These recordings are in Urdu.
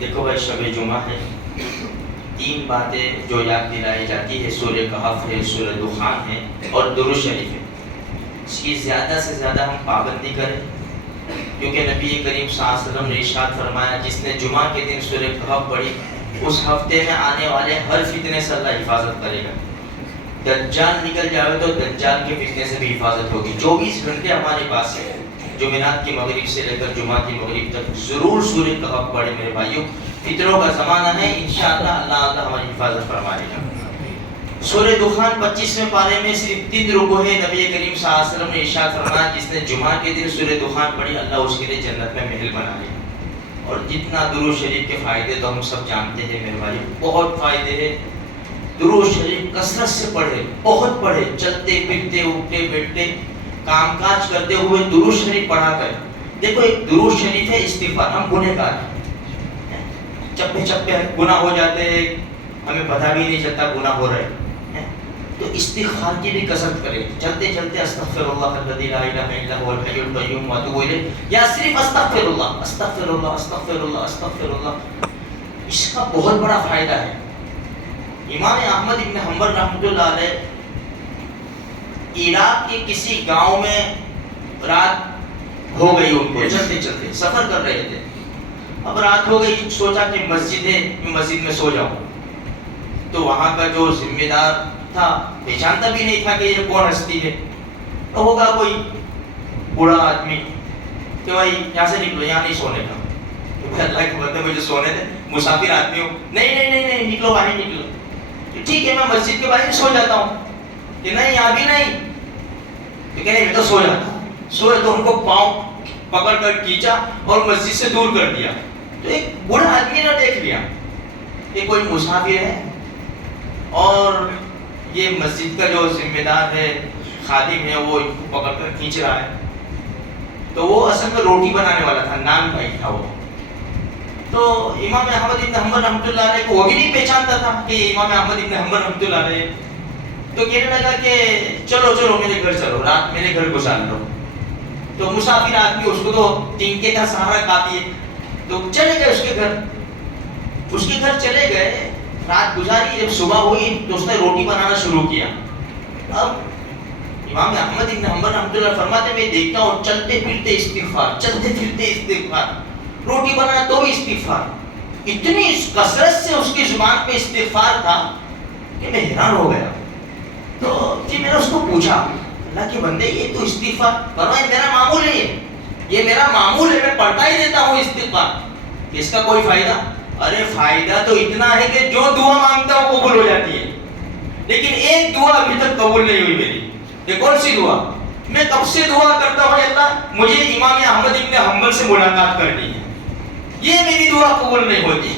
دیکھو بھائی، شب جمعہ ہے، تین باتیں جو یاد دلائی جاتی ہے، سورہ کہف ہے، سورہ دخان ہے اور درود شریف ہے. اس کی زیادہ سے زیادہ ہم پابندی کریں، کیونکہ نبی کریم صلی اللہ علیہ وسلم نے ارشاد فرمایا جس نے جمعہ کے دن سورہ کہف پڑھی اس ہفتے میں آنے والے ہر فتنے سے اللہ حفاظت کرے گا. دجال نکل جائے تو دجال کے فتنے سے بھی حفاظت ہوگی. 24 گھنٹے ہمارے پاس ہے، جمعرات کی مغرب سے لے کر جمعہ کی مغرب تک ضرور سورہ کہف پڑھے میرے بھائیوں. فطروں کا زمانہ ہے، انشاءاللہ اللہ ہماری حفاظت فرمائے گا. سورہ دخان 25ویں پارے میں صرف 3 رکوع ہے. نبی کریم صلی اللہ علیہ وسلم نے ارشاد فرمایا جس نے جمعہ کے دن سورہ دخان پڑھی اللہ اس کے لیے جنت میں محل بنا لے. اور جتنا درود شریف کے فائدے تو ہم سب جانتے ہیں میرے بھائی، بہت فائدے ہیں. درود شریف کثرت سے پڑھے، بہت پڑھے، چلتے پھرتے اٹھتے بیٹھتے کام کاج کرتے ہوئے درود شریف پڑھا کر. دیکھو ایک درود شریف ہے استغفار. ہم گنہگار ہیں، چپے چپے گناہ ہو جاتے ہیں، ہمیں پتہ بھی نہیں چلتا گناہ ہو رہے ہیں. تو استغفار کی بھی کثرت کرے، چلتے چلتے استغفر اللہ الذی لا الہ الا هو الحی القیوم واتوب الیہ، یا صرف استغفر اللہ استغفر اللہ استغفر اللہ استغفر اللہ. اس کا بہت بڑا فائدہ ہے. امام احمد ابن حنبل رحمۃ اللہ علیہ عراق کے کسی گاؤں میں رات ہو گئی، ان کو چلتے چلتے سفر کر رہے تھے. اب رات ہو گئی، سوچا کہ مسجد ہے، مسجد میں سو جاؤں. تو وہاں کا جو ذمہ دار تھا پہچانتا بھی نہیں تھا کہ یہ کون ہستی ہے. تو ہوگا کوئی بوڑھا آدمی کہ بھائی یہاں سے نکلو، یہاں نہیں سونے کا. اللہ کے بندے مجھے سونے دے، مسافر آدمی ہو. نہیں نہیں نہیں نہیں، نکلو باہر نکلو. ٹھیک ہے میں مسجد کے باہر سو جاتا ہوں. کہ نہیں یہاں بھی نہیں. تو کہ نہیں میں تو سو جاتا ہوں. سوئے تو ان کو پاؤں پکڑ کر کھینچا اور مسجد سے دور کر دیا. تو ایک بوڑھا آدمی نے دیکھ لیا کہ کوئی مسافر ہے اور یہ مسجد کا جو ذمہ دار ہے، خادم ہے، وہ ان کو پکڑ کر کھینچ رہا ہے. تو وہ اصل میں روٹی بنانے والا تھا، نان بھائی تھا وہ. تو امام احمد ابن حنبل رحمۃ اللہ علیہ کو وہ بھی نہیں پہچانتا تھا کہ امام احمد ابن حنبل رحمۃ اللہ علیہ. تو کہنے لگا کہ چلو چلو میرے گھر چلو، رات میرے گھر گزار لو. تو مسافر آدمی، اس کو تو تنکے کا سہارا کافی ہے. تو چلے گئے اس کے گھر. اس کے گھر چلے گئے، رات گزاری. جب صبح ہوئی تو اس نے روٹی بنانا شروع کیا. اب امام احمد ابن حنبل رحمۃ اللہ فرماتے میں دیکھتا ہوں چلتے پھرتے استغفار، چلتے پھرتے استغفار، روٹی بنانا تو بھی استغفار. اتنی کثرت سے اس کی زبان پہ استغفار تھا کہ میں حیران ہو گیا. تو جی میں نے اس کو پوچھا اللہ کے بندے یہ تو استغفار، فرمایا میرا معمول ہے، یہ میرا معمول ہے، میں پڑھتا ہی دیتا ہوں استغفار. اس کا کوئی فائدہ؟ ارے فائدہ تو اتنا ہے کہ جو دعا مانگتا ہوں قبول ہو جاتی ہے. لیکن ایک دعا ابھی تک قبول نہیں ہوئی میری. یہ کون سی دعا؟ میں کب سے دعا کرتا ہوں اللہ مجھے امام احمد ابن حنبل سے ملاقات کرنی ہے، یہ میری دعا قبول نہیں ہوتی.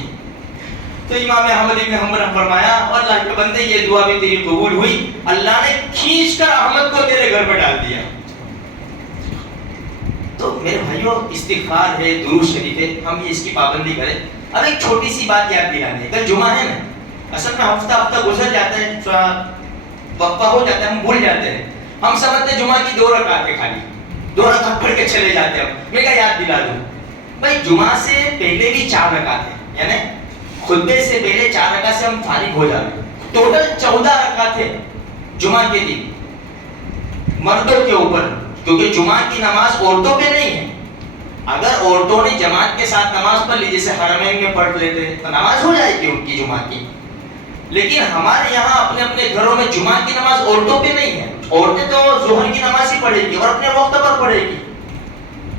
تو امام احمد ابن حنبل نے فرمایا اور اللہ کے بندے یہ دعا بھی تیری قبول ہوئی، اللہ نے کھینچ کر احمد کو تیرے گھر پہ ڈال دیا. تو میرے بھائیوں استغفار ہے، درود شریف ہے، ہم اس کی پابندی کریں. اب ایک چھوٹی سی بات یاد دلانے ہے، کل جمعہ ہے نا. اصل میں ہفتہ گزر جاتا ہے، تھوڑا وقفہ ہو جاتا ہے، ہم بھول جاتے ہیں. ہم سمجھتے ہیں جمعہ کی 2 رکعت ہے، خالی 2 رکعت پڑھ کے چلے جاتے ہیں. میں کہا یاد دلا دوں بھائی جمعہ سے پہلے بھی 4 رکعت ہے، یعنی خطبے سے پہلے 4 رکعت سے ہم فارغ ہو جاتے ہیں. ٹوٹل 14 رکعت ہے جمعہ کے دن مردوں کے اوپر، کیونکہ جمعہ کی نماز عورتوں پہ نہیں ہے. اگر عورتوں نے جماعت کے ساتھ نماز پڑھ لی، جیسے حرمین میں پڑھ لیتے تو نماز ہو جائے گی ان کی جمعہ کی. لیکن ہمارے یہاں اپنے اپنے گھروں میں جمعہ کی نماز عورتوں پہ نہیں ہے. عورتیں تو ظہر کی نماز ہی پڑھے گی اور اپنے وقت پر پڑھے گی.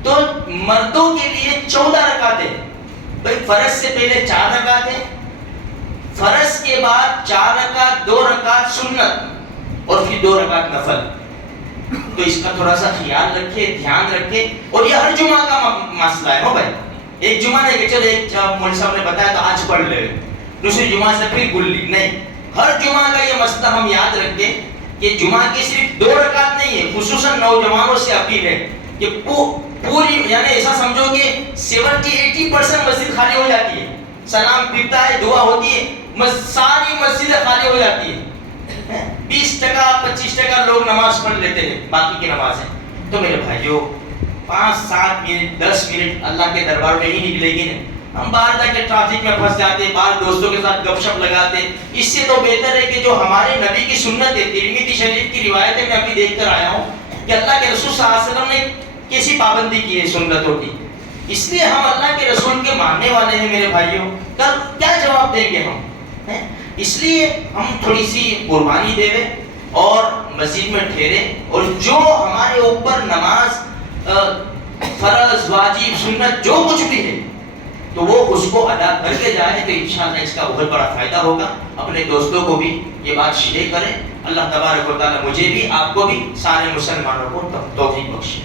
تو مردوں کے لیے 14 رکعت ہے. بھائی فرض سے پہلے 4 رکعت ہے، فرض کے بعد 4 رکعت، 2 رکعت سنت اور پھر 2 رکعت نفل. تو اس کا تھوڑا سا خیال رکھے، دھیان رکھے. اور یہ ہر جمعہ کا مسئلہ ہے. ہو بھائی ایک جمعہ نہیں کہ چلو ایک مولوی صاحب نے بتایا تو آج پڑھ لے، دوسری جمعہ سے پھر بھول لی. نہیں، ہر جمعہ کا یہ مسئلہ ہم یاد رکھیں کہ جمعہ کی صرف 2 رکعت نہیں ہے. خصوصاً نوجوانوں سے اپیل ہے کہ پوری یعنی ایسا سمجھو کہ 70-80% مسجد خالی ہو جاتی ہے، سلام پھرتا ہے، دعا ہوتی ہے، ساری مسجدیں خالی ہو جاتی ہے. 20%-25% لوگ نماز پڑھ لیتے ہیں، باقی کی نماز ہے. تو میرے بھائیوں 5-7 منٹ 10 منٹ اللہ کے دربار میں ہی نکلے گی نا. ہم باہر جا کے ٹریفک میں پھنس جاتے، باہر دوستوں کے ساتھ گپ شپ لگاتے. اس سے تو بہتر ہے کہ جو ہمارے نبی کی سنت ہے، ترمذی شریف کی روایت ہے، میں ابھی دیکھ کر آیا ہوں کہ اللہ کے رسول صلی اللہ علیہ وسلم نے کیسی پابندی کی ہے سنتوں کی. اس لیے ہم اللہ کے رسول کے ماننے والے ہیں میرے بھائیوں. کل کیا جواب دیں گے ہم؟ اس لیے ہم تھوڑی سی قربانی دے دیں اور مسجد میں ٹھہرے، اور جو ہمارے اوپر نماز فرض واجب سنت جو کچھ بھی ہے تو وہ اس کو ادا کر کے جائیں، تو انشاءاللہ اس کا بہت بڑا فائدہ ہوگا. اپنے دوستوں کو بھی یہ بات شیئر کریں. اللہ تبارک و تعالیٰ مجھے بھی، آپ کو بھی، سارے مسلمانوں کو توفیق بخشے.